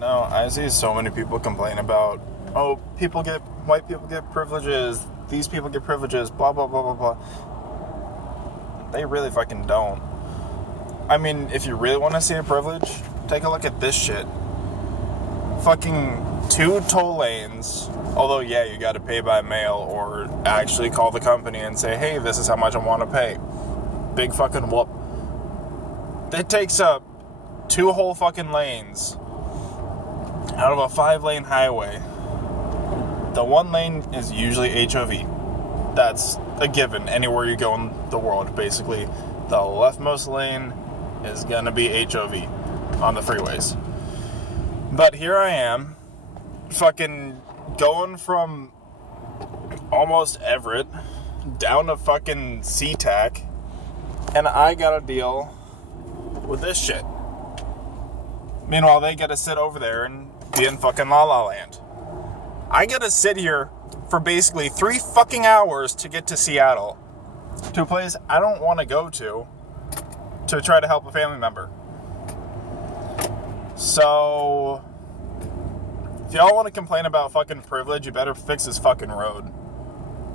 No, I see so many people complain about, oh, white people get privileges, these people get privileges, blah, blah, blah, blah, blah. They really fucking don't. I mean, if you really want to see a privilege, take a look at this shit. Fucking 2 toll lanes, although, yeah, you gotta pay by mail or actually call the company and say, hey, this is how much I want to pay. Big fucking whoop. It takes up 2 whole fucking lanes out of a 5-lane highway. The 1 lane is usually HOV. That's a given anywhere you go in the world, basically. The leftmost lane is gonna be HOV on the freeways. But here I am, fucking going from almost Everett down to fucking SeaTac, and I gotta deal with this shit. Meanwhile, they gotta sit over there and be in fucking La La Land. I gotta sit here for basically 3 fucking hours to get to Seattle, to a place I don't want to go to try to help a family member. So, if y'all want to complain about fucking privilege, you better fix this fucking road.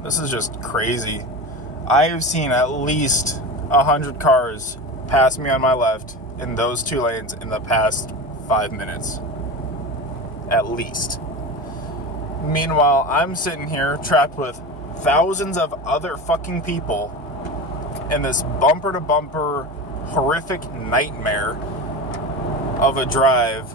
This is just crazy. I have seen at least 100 cars pass me on my left in those 2 lanes in the past 5 minutes. At least. Meanwhile, I'm sitting here trapped with thousands of other fucking people in this bumper-to-bumper horrific nightmare of a drive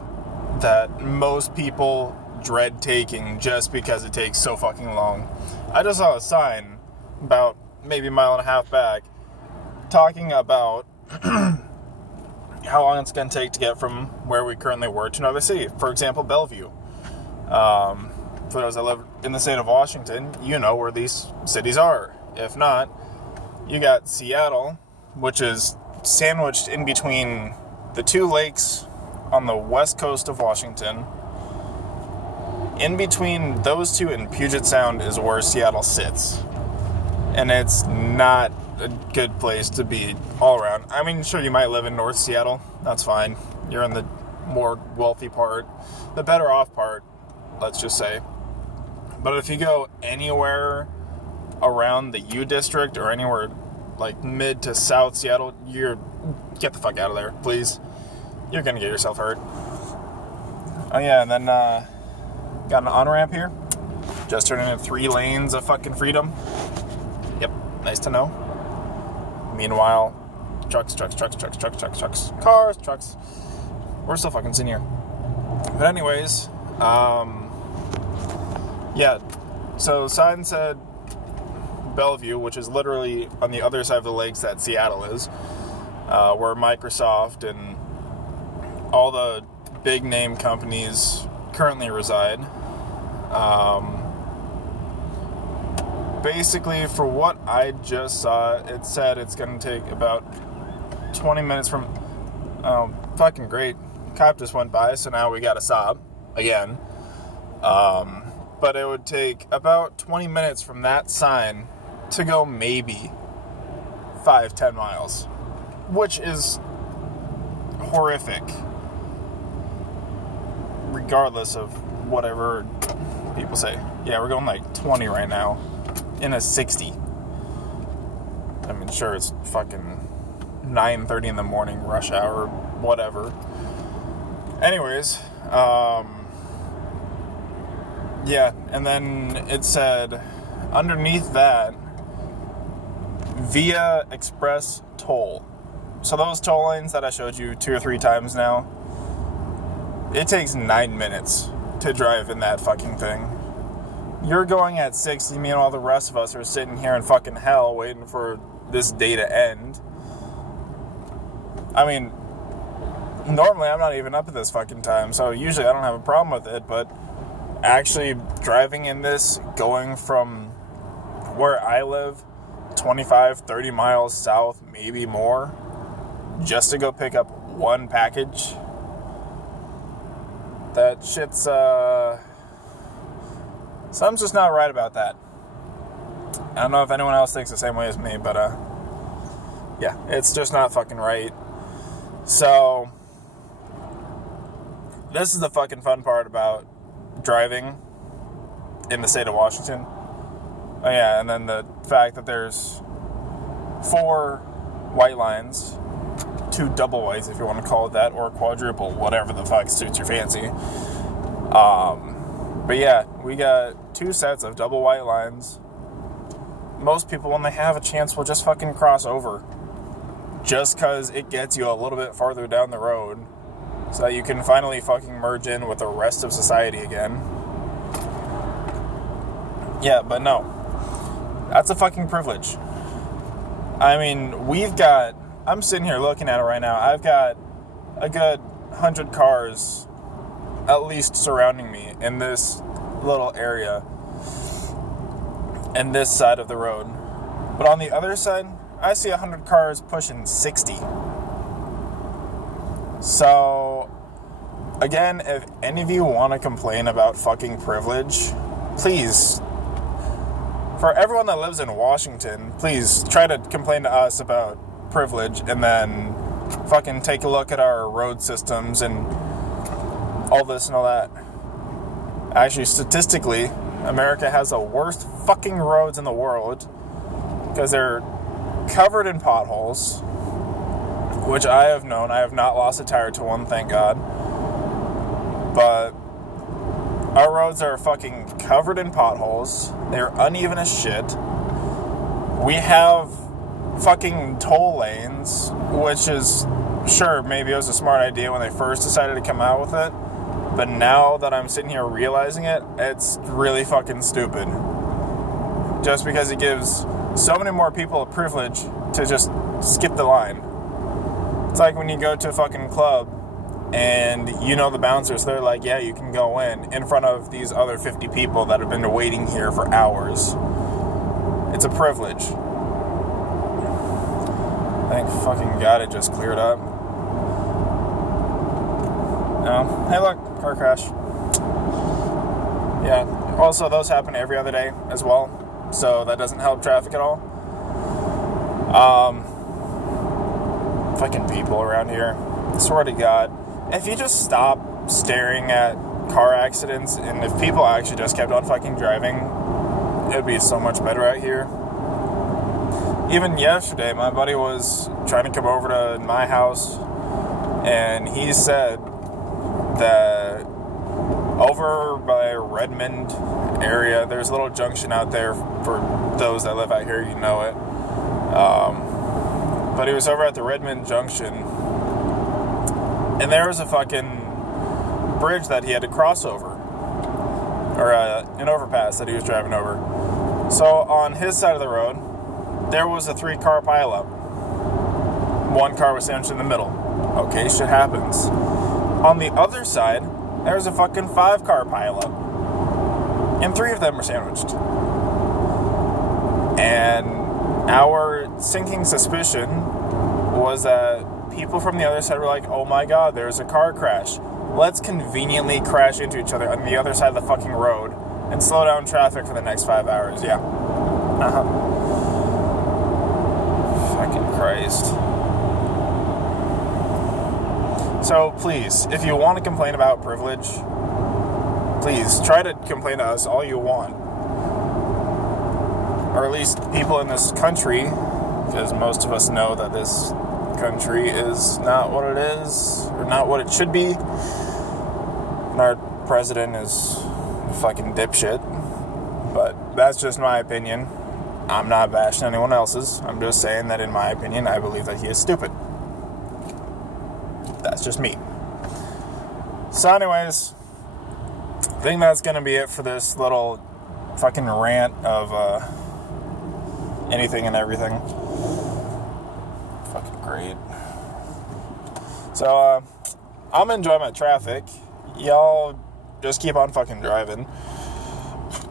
that most people dread taking just because it takes so fucking long. I just saw a sign about maybe a mile and a half back talking about how long it's going to take to get from where we currently were to another city. For example, Bellevue. For those that live in the state of Washington, you know where these cities are. If not, you got Seattle, which is sandwiched in between the 2 lakes on the west coast of Washington. In between those 2 and Puget Sound is where Seattle sits. And it's not a good place to be all around. I mean, sure, you might live in North Seattle. That's fine. You're in the more wealthy part, the better off part, let's just say. But if you go anywhere around the U District or anywhere like mid to south Seattle, get the fuck out of there, please. You're gonna get yourself hurt. Oh yeah, and then got an on-ramp here. Just turned into 3 lanes of fucking freedom. Yep, nice to know. Meanwhile, trucks, cars, trucks. We're still fucking sitting here. But anyways, yeah, so the sign said Bellevue, which is literally on the other side of the lakes that Seattle is, where Microsoft and all the big name companies currently reside. Basically, for what I just saw, it said it's going to take about 20 minutes from... Oh, fucking great. Cop just went by, so now we got to stop again. But it would take about 20 minutes from that sign to go maybe 5-10 miles, which is horrific, regardless of whatever people say. Yeah, we're going like 20 right now in a 60. I mean, sure, it's fucking 9:30 in the morning, rush hour, whatever. Anyways, yeah, and then it said underneath that, via express toll. So those toll lanes that I showed you 2 or 3 times now, it takes 9 minutes to drive in that fucking thing. You're going at 60, meanwhile the rest of us are sitting here in fucking hell waiting for this day to end. I mean, normally I'm not even up at this fucking time, so usually I don't have a problem with it, but actually driving in this, going from where I live 25-30 miles south, maybe more, just to go pick up one package, that shit's something's just not right about that. I don't know if anyone else thinks the same way as me, but yeah, it's just not fucking right. So this is the fucking fun part about driving in the state of Washington. Oh yeah, and then the fact that there's 4 white lines, 2 double whites if you want to call it that, or quadruple, whatever the fuck suits your fancy. But yeah, we got 2 sets of double white lines. Most people, when they have a chance, will just fucking cross over. Just because it gets you a little bit farther down the road, so that you can finally fucking merge in with the rest of society again. Yeah, but no. That's a fucking privilege. I mean, I'm sitting here looking at it right now. I've got a good 100 cars at least surrounding me in this little area and this side of the road. But on the other side, I see 100 cars pushing 60. So, again, if any of you want to complain about fucking privilege, please, for everyone that lives in Washington, please try to complain to us about privilege and then fucking take a look at our road systems and all this and all that. Actually, statistically, America has the worst fucking roads in the world because they're covered in potholes, which I have known. I have not lost a tire to one, thank God. But our roads are fucking covered in potholes. They're uneven as shit. We have fucking toll lanes, which is, sure, maybe it was a smart idea when they first decided to come out with it. But now that I'm sitting here realizing it, it's really fucking stupid. Just because it gives so many more people a privilege to just skip the line. It's like when you go to a fucking club and you know the bouncers, they're like, yeah, you can go in front of these other 50 people that have been waiting here for hours. It's a privilege. Thank fucking God it just cleared up. No. Hey look, car crash. Yeah, also those happen every other day as well, so that doesn't help traffic at all. Fucking people around here. I swear to God. If you just stop staring at car accidents, and if people actually just kept on fucking driving, it would be so much better out here. Even yesterday, my buddy was trying to come over to my house, and he said that over by Redmond area, there's a little junction out there. For those that live out here, you know it. But he was over at the Redmond Junction, and there was a fucking bridge that he had to cross over, or an overpass that he was driving over. So on his side of the road, there was a 3-car pileup. 1 car was sandwiched in the middle. Okay, shit happens. On the other side, there was a fucking 5-car pileup, and 3 of them were sandwiched. And our sinking suspicion was that people from the other side were like, oh my God, there's a car crash. Let's conveniently crash into each other on the other side of the fucking road and slow down traffic for the next 5 hours. Yeah. Fucking Christ. So please, if you want to complain about privilege, please try to complain to us all you want. Or at least people in this country, because most of us know that this country is not what it is, or not what it should be. And our president is a fucking dipshit. But that's just my opinion. I'm not bashing anyone else's. I'm just saying that in my opinion, I believe that he is stupid. That's just me. So anyways, I think that's going to be it for this little fucking rant of anything and everything. Fucking great. So, I'm enjoying my traffic. Y'all just keep on fucking driving.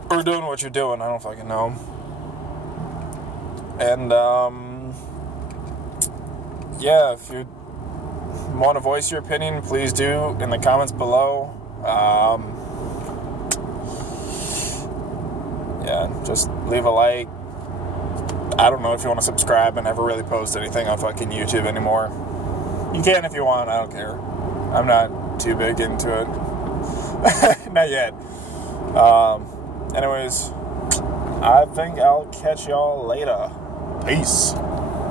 Or doing what you're doing. I don't fucking know. And, yeah, if you want to voice your opinion, please do in the comments below. Yeah, just leave a like. I don't know if you want to subscribe. I never really post anything on fucking YouTube anymore. You can if you want, I don't care. I'm not too big into it. Not yet. Anyways, I think I'll catch y'all later. Peace.